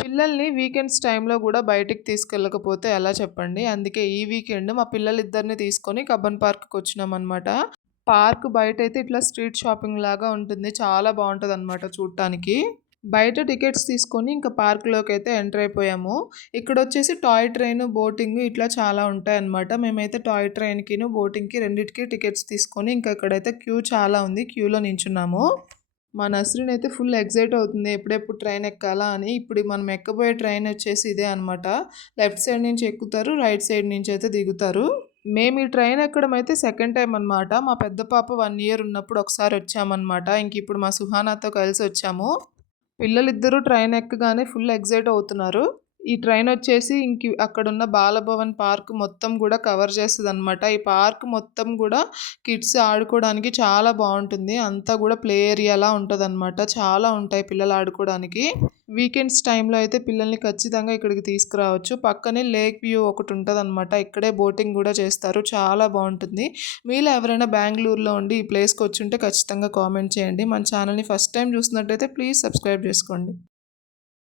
పిల్లల్ని వీకెండ్స్ టైమ్‌లో గూడా బయటికి తీసుకెళ్ళకపోతే ఎలా చెప్పండి? అందుకే ఈ వీకెండ్ మా పిల్లలిద్దరిని తీసుకొని కబ్బన్ పార్క్‌కొచ్చినామనమాట. పార్క్ బయటైతే ఇట్లా స్ట్రీట్ షాపింగ్ లాగా ఉంటుంది. చాలా బావుంటదనమాట చూడటానికి. బయట టికెట్స్ తీసుకొని ఇంకా పార్క్‌లోకైతే ఎంటర్ అయిపోయాము. ఇక్కడొచ్చేసి టాయ్ ట్రైన్, బోటింగ్ ఇట్లా చాలా ఉంటాయన్నమాట. మేమైతే టాయ్ ట్రైన్‌కిను, బోటింగ్‌కి రెండిటికి టికెట్స్ తీసుకొని ఇంకా ఇక్కడైతే క్యూ చాలా ఉంది. క్యూలో నించున్నాము. మా నస్రిన్ అయితే ఫుల్ ఎక్సైట్ అవుతుంది. ఎప్పుడెప్పుడు ట్రైన్ ఎక్కాలా అని. ఇప్పుడు మనం ఎక్కబోయే ట్రైన్ వచ్చేసి ఇదే అనమాట. లెఫ్ట్ సైడ్ నుంచి ఎక్కుతారు. రైట్ సైడ్ నుంచి అయితే దిగుతారు. మేము ఈ ట్రైన్ ఎక్కడం అయితే సెకండ్ టైమ్ అనమాట. మా పెద్ద పాప 1 ఇయర్ ఉన్నప్పుడు ఒకసారి వచ్చామనమాట. ఇంక ఇప్పుడు మా సుహానాతో కలిసి వచ్చాము. పిల్లలిద్దరూ ట్రైన్ ఎక్కగానే ఫుల్ ఎక్సైట్ అవుతున్నారు. ఈ ట్రైనొచ్చేసి అక్కడున్న బాలభవన్ పార్క్ మొత్తం గూడా కవర్ చేస్తదనమాట. ఈ పార్క్ మొత్తం గూడా కిడ్స్ ఆడుకోవడానికి చాలా బావుంటుంది. అంతా గూడా ప్లే ఏరియాలా ఉంటదనమాట. చాలా ఉంటాయి పిల్లలు ఆడుకోవడానికి. వీకెండ్స్ టైమ్‌లో అయితే పిల్లల్ని ఖచ్చితంగా ఇక్కడికి తీసుకురావచ్చు. పక్కనే లేక్ వ్యూ ఒకటుంటదనమాట. ఇక్కడే బోటింగ్ గూడా చేస్తారు. చాలా బావుంటుంది. మీలో ఎవరైనా బెంగుళూరులో ఉండి ఈ ప్లేస్‌కొచ్చుంటే ఖచ్చితంగా కామెంట్ చేయండి. మన ఛానల్‌ని ఫస్ట్ టైమ్ చూస్తున్నట్టయితే ప్లీజ్ సబ్స్క్రైబ్ చేసుకోండి.